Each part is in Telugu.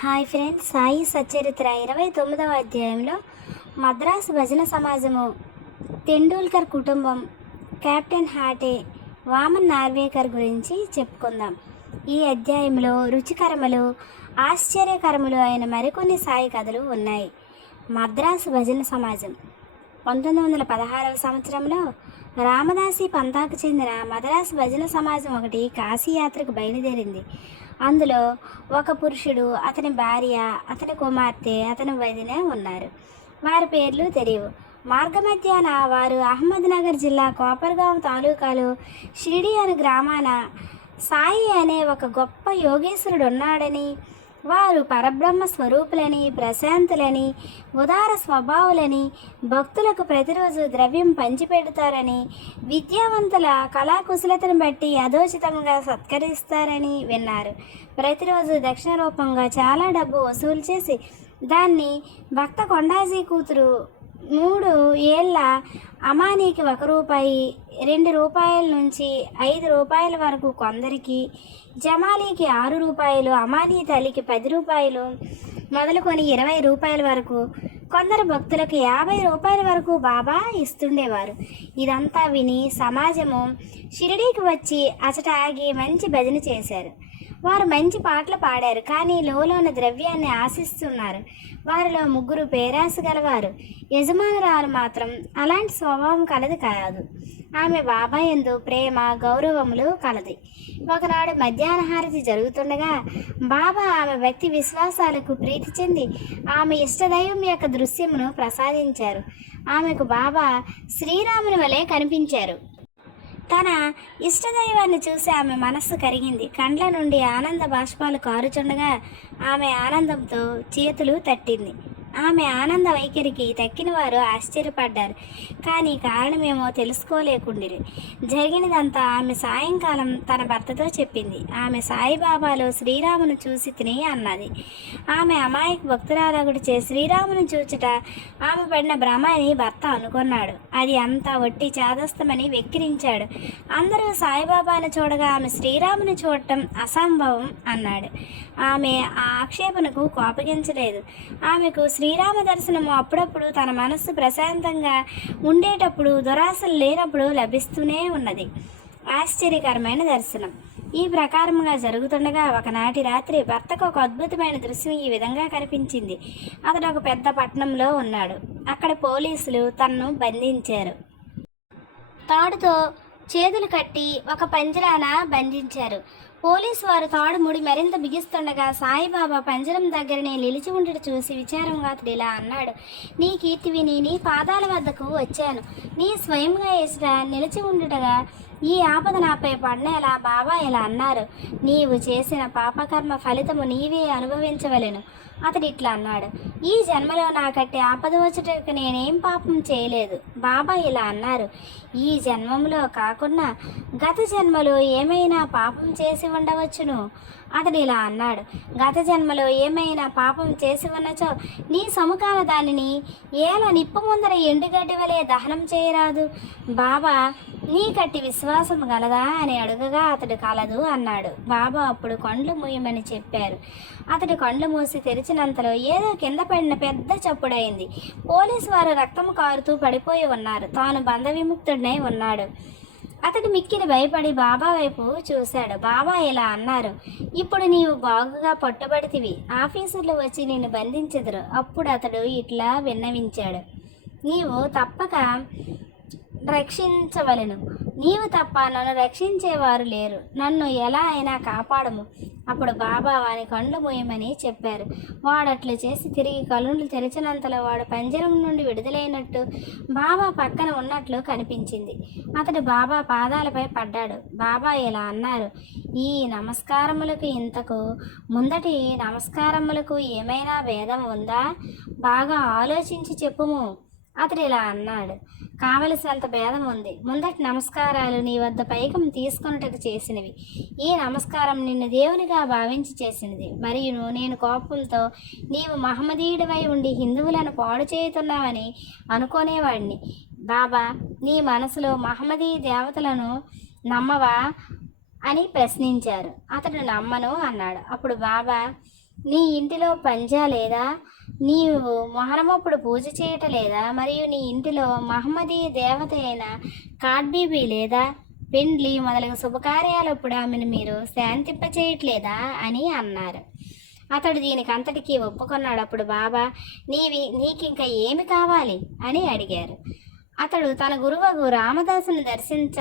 హాయ్ ఫ్రెండ్స్, సాయి సచ్చరిత్ర 29వ అధ్యాయంలో మద్రాసు భజన సమాజము, తెండూల్కర్ కుటుంబం, కెప్టెన్ హాటే, వామన్ నార్వేకర్ గురించి చెప్పుకుందాం. ఈ అధ్యాయంలో రుచికరములు, ఆశ్చర్యకరములు అయిన మరికొన్ని సాయి కథలు ఉన్నాయి. మద్రాసు భజన సమాజం 1916వ సంవత్సరంలో రామదాసి పంతాకు చెందిన మద్రాసు భజన సమాజం ఒకటి కాశీయాత్రకు బయలుదేరింది. అందులో ఒక పురుషుడు, అతని భార్య, అతని కుమార్తె, అతని వదిన ఉన్నారు. వారి పేర్లు తెలియవు. మార్గమధ్యాన వారు అహ్మద్నగర్ జిల్లా కోపర్గాం తాలూకాలో షిరిడి అనే గ్రామాన సాయి అనే ఒక గొప్ప యోగేశ్వరుడు ఉన్నాడని, వారు పరబ్రహ్మ స్వరూపులని, ప్రశాంతులని, ఉదార స్వభావులని, భక్తులకు ప్రతిరోజు ద్రవ్యం పంచిపెడతారని, విద్యావంతుల కళాకుశలతను బట్టి యథోచితంగా సత్కరిస్తారని విన్నారు. ప్రతిరోజు దక్షిణ రూపంగా చాలా డబ్బు వసూలు చేసి దాన్ని భక్త కొండాజీ కూతురు 3 ఏళ్ల అమానీకి 1 రూపాయి, 2 రూపాయల నుంచి 5 రూపాయల వరకు కొందరికి, జమాలీకి 6 రూపాయలు, అమానీ తల్లికి 10 రూపాయలు మొదలుకొని 20 రూపాయల వరకు, కొందరు భక్తులకు 50 రూపాయల వరకు బాబా ఇస్తుండేవారు. ఇదంతా విని సమాజము షిరిడీకి వచ్చి అచట ఆగి మంచి భజన చేశారు. వారు మంచి పాటలు పాడారు, కానీ లోన ద్రవ్యాన్ని ఆశిస్తున్నారు. వారిలో 3 పేరాస గలవారు. యజమానురాలు మాత్రం అలాంటి స్వభావం కలది కాదు. ఆమె బాబా యందు ప్రేమ, గౌరవములు కలది. ఒకనాడు మధ్యాహ్న హారతి జరుగుతుండగా బాబా ఆమె భక్తి విశ్వాసాలకు ప్రీతి చెంది ఆమె ఇష్టదైవం యొక్క దృశ్యమును ప్రసాదించారు. ఆమెకు బాబా శ్రీరాముని వలె కనిపించారు. తన ఇష్టదైవాన్ని చూసి ఆమె మనస్సు కరిగింది. కండ్ల నుండి ఆనంద బాష్పాలు కారుచుండగా ఆమె ఆనందంతో చేతులు తట్టింది. ఆమె ఆనంద వైఖరికి తక్కిన వారు ఆశ్చర్యపడ్డారు, కానీ కారణమేమో తెలుసుకోలేకుండిరి. జరిగినదంతా ఆమె సాయంకాలం తన భర్తతో చెప్పింది. ఆమె సాయిబాబాలో శ్రీరామును చూసి తిని అన్నది. ఆమె అమాయక భక్తురాలగుడిచే శ్రీరామును చూచుట ఆమె పడిన భ్రమ అని భర్త అనుకున్నాడు. అది అంతా ఒట్టి చాదస్తమని వెక్కిరించాడు. అందరూ సాయిబాబాను చూడగా ఆమె శ్రీరాముని చూడటం అసంభవం అన్నాడు. ఆమె ఆ ఆక్షేపణకు కోపగించలేదు. ఆమెకు శ్రీరామ దర్శనము అప్పుడప్పుడు తన మనస్సు ప్రశాంతంగా ఉండేటప్పుడు, దురాశలు లేనప్పుడు లభిస్తూనే ఉన్నది. ఆశ్చర్యకరమైన దర్శనం ఈ ప్రకారముగా జరుగుతుండగా ఒకనాటి రాత్రి భర్తకు ఒక అద్భుతమైన దృశ్యం ఈ విధంగా కనిపించింది. అతడు ఒక పెద్ద పట్టణంలో ఉన్నాడు. అక్కడ పోలీసులు తనను బంధించారు. తాడుతో చేతులు కట్టి ఒక పంజరాన బంధించారు. పోలీసు వారు తాడు ముడి మరింత బిగిస్తుండగా సాయిబాబా పంజరం దగ్గరనే నిలిచి ఉండట చూసి విచారంగా అతడు ఇలా అన్నాడు. నీ కీర్తి విని నీ పాదాల వద్దకు వచ్చాను. నీ స్వయంగా ఎసుట నిలిచి ఉండుటగా ఈ ఆపద నాపై పడినేలా బాబా ఇలా అన్నారు. నీవు చేసిన పాపకర్మ ఫలితము నీవే అనుభవించవలెను. అతడు ఇట్లా అన్నాడు. ఈ జన్మలో నాకట్టి ఆపద వచ్చటకు నేనేం పాపం చేయలేదు. బాబా ఇలా అన్నారు. ఈ జన్మంలో కాకుండా గత జన్మలో ఏమైనా పాపం చేసి ఉండవచ్చును. అతడు ఇలా అన్నాడు. గత జన్మలో ఏమైనా పాపం చేసి ఉన్నచో నీ సముఖాన దానిని ఏలా నిప్పు ముందర ఎండుగడ్డి వలె దహనం చేయరాదు. బాబా నీ కట్టి విశ్వాసం గలదా అని అడుగగా అతడు కలదు అన్నాడు. బాబా అప్పుడు కండ్లు మూయమని చెప్పారు. అతడి కండ్లు మూసి తెరిచినంతలో ఏదో కింద పడిన పెద్ద చప్పుడైంది. పోలీసు వారు రక్తము కారుతూ పడిపోయి ఉన్నారు. తాను బంధ విముక్తుడై ఉన్నాడు. అతడు మిక్కిలి భయపడి బాబా వైపు చూశాడు. బాబా ఇలా అన్నారు. ఇప్పుడు నీవు బాగుగా పట్టుబడితివి. ఆఫీసర్లు వచ్చి నిన్ను బంధించెదరు. అప్పుడు అతడు ఇట్లా విన్నవించాడు. నీవు తప్పక రక్షించవలెను. నీవు తప్ప నన్ను రక్షించేవారు లేరు. నన్ను ఎలా అయినా కాపాడము. అప్పుడు బాబా వాని కండ్లు మూయమని చెప్పారు. వాడట్లు చేసి తిరిగి కళ్ళు తెరిచినంతలో వాడు పంజరం నుండి విడుదలైనట్టు బాబా పక్కన ఉన్నట్లు కనిపించింది. అతడు బాబా పాదాలపై పడ్డాడు. బాబా ఇలా అన్నారు. ఈ నమస్కారములకు ఇంతకు ముందటి నమస్కారములకు ఏమైనా భేదం ఉందా? బాగా ఆలోచించి చెప్పుము. అతడు ఇలా అన్నాడు. కావలసినంత భేదం ఉంది. ముందటి నమస్కారాలు నీ వద్ద పైకం తీసుకొనుటకు చేసినవి. ఈ నమస్కారం నిన్ను దేవునిగా భావించి చేసినది. మరియు నేను కోపంతో నీవు మహమ్మదీయుడివై ఉండి హిందువులను పాడు చేయుతున్నావని అనుకునేవాడిని. బాబా నీ మనసులో మహమ్మదీ దేవతలను నమ్మవా అని ప్రశ్నించారు. అతడు నమ్మను అన్నాడు. అప్పుడు బాబా నీ ఇంటిలో పంజా లేదా? నీవు మొహరమప్పుడు పూజ చేయటం లేదా? మరియు నీ ఇంటిలో మహమ్మదీయ దేవత అయిన కాడ్బీబీ లేదా? పెండ్లి మొదలగు శుభకార్యాలప్పుడు ఆమెను మీరు శాంతింప చేయట్లేదా అని అన్నారు. అతడు దీనికి అంతటికీ ఒప్పుకున్నాడు. అప్పుడు బాబా నీకింకా ఏమి కావాలి అని అడిగారు. అతడు తన గురువు రామదాసును దర్శించ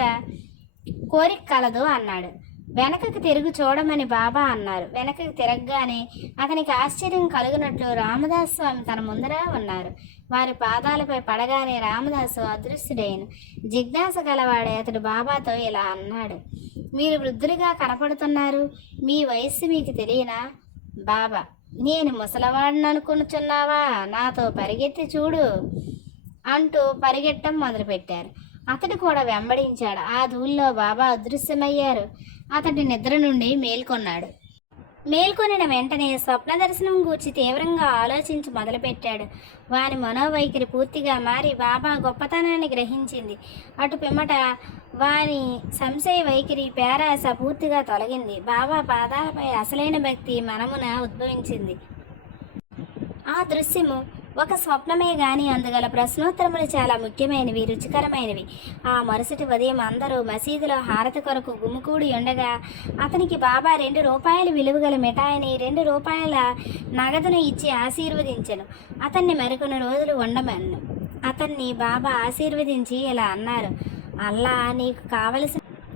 కోరిక కలదు అన్నాడు. వెనకకు తిరుగు చూడమని బాబా అన్నారు. వెనకకు తిరగగానే అతనికి ఆశ్చర్యం కలుగునట్లు రామదాసు స్వామి తన ముందర ఉన్నారు. వారి పాదాలపై పడగానే రామదాసు అదృశ్యుడైన. జిజ్ఞాస గలవాడే అతడు బాబాతో ఇలా అన్నాడు, మీరు వృద్ధులుగా కనపడుతున్నారు, మీ వయస్సు మీకు తెలియనా? బాబా, నేను ముసలవాడిని అనుకునుచున్నావా? నాతో పరిగెత్తి చూడు అంటూ పరిగెట్టడం మొదలుపెట్టారు. అతడు కూడా వెంబడించాడు. ఆ ధూళిలో బాబా అదృశ్యమయ్యారు. అతడి నిద్ర నుండి మేల్కొన్నాడు. మేల్కొనిన వెంటనే స్వప్న దర్శనం గూర్చి తీవ్రంగా ఆలోచించి మొదలుపెట్టాడు. వాని మనోవైఖరి పూర్తిగా మారి బాబా గొప్పతనాన్ని గ్రహించింది. అటు పిమ్మట వాని సంశయ వైఖరి పేరాస పూర్తిగా తొలగింది. బాబా పాదాలపై అసలైన భక్తి మనమున ఉద్భవించింది. ఆ దృశ్యము ఒక స్వప్నమే గాని అందుగల ప్రశ్నోత్తరములు చాలా ముఖ్యమైనవి, రుచికరమైనవి. ఆ మరుసటి ఉదయం అందరూ మసీదులో హారతి కొరకు గుమికూడి ఉండగా అతనికి బాబా 2 రూపాయల విలువగల మిఠాయిని 2 రూపాయల నగదును ఇచ్చి ఆశీర్వదించెను. అతన్ని మరికొన్ని రోజులు ఉండమన్ను. అతన్ని బాబా ఆశీర్వదించి ఇలా అన్నారు, అల్లా నీకు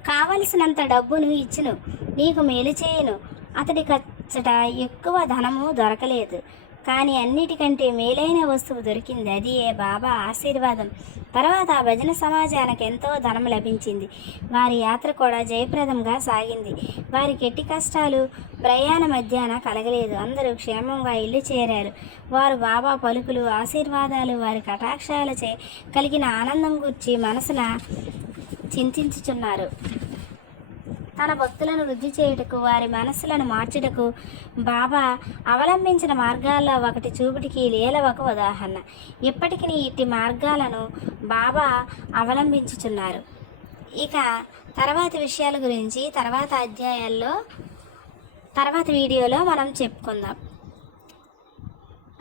కావలసినంత డబ్బును ఇచ్చును, నీకు మేలు చేయను. అతడి ఖర్చట ఎక్కువ ధనము దొరకలేదు, కానీ అన్నిటికంటే మేలైన వస్తువు దొరికింది. అది బాబా ఆశీర్వాదం. తర్వాత ఆ భజన సమాజానికి ఎంతో ధనం లభించింది. వారి యాత్ర కూడా జయప్రదంగా సాగింది. వారికి ఎట్టి కష్టాలు ప్రయాణ మధ్యాహ్న కలగలేదు. అందరూ క్షేమంగా ఇల్లు చేరారు. వారు బాబా పలుకులు, ఆశీర్వాదాలు, వారి కటాక్షాలచే కలిగిన ఆనందం గురించి మనసున చింతించుచున్నారు. తన భక్తులను వృద్ధి చేయుటకు, వారి మనస్సులను మార్చుటకు బాబా అవలంబించిన మార్గాల్లో ఒకటి చూపుటికి లీల ఒక ఉదాహరణ. ఇప్పటికీ ఇట్టి మార్గాలను బాబా అవలంబించుచున్నారు. ఇక తర్వాత విషయాల గురించి తర్వాత వీడియోలో మనం చెప్పుకుందాం.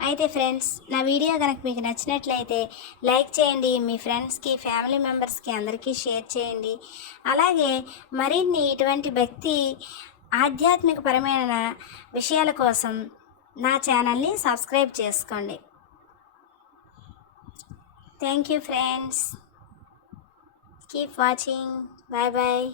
అయితే ఫ్రెండ్స్, నా వీడియో కనుక మీకు నచ్చినట్లయితే లైక్ చేయండి, మీ ఫ్రెండ్స్కి, ఫ్యామిలీ మెంబర్స్కి అందరికీ షేర్ చేయండి. అలాగే మరిన్ని ఇటువంటి భక్తి ఆధ్యాత్మిక పరమైన విషయాల కోసం నా ఛానల్ని సబ్స్క్రైబ్ చేసుకోండి. Thank you friends, keep watching, bye bye.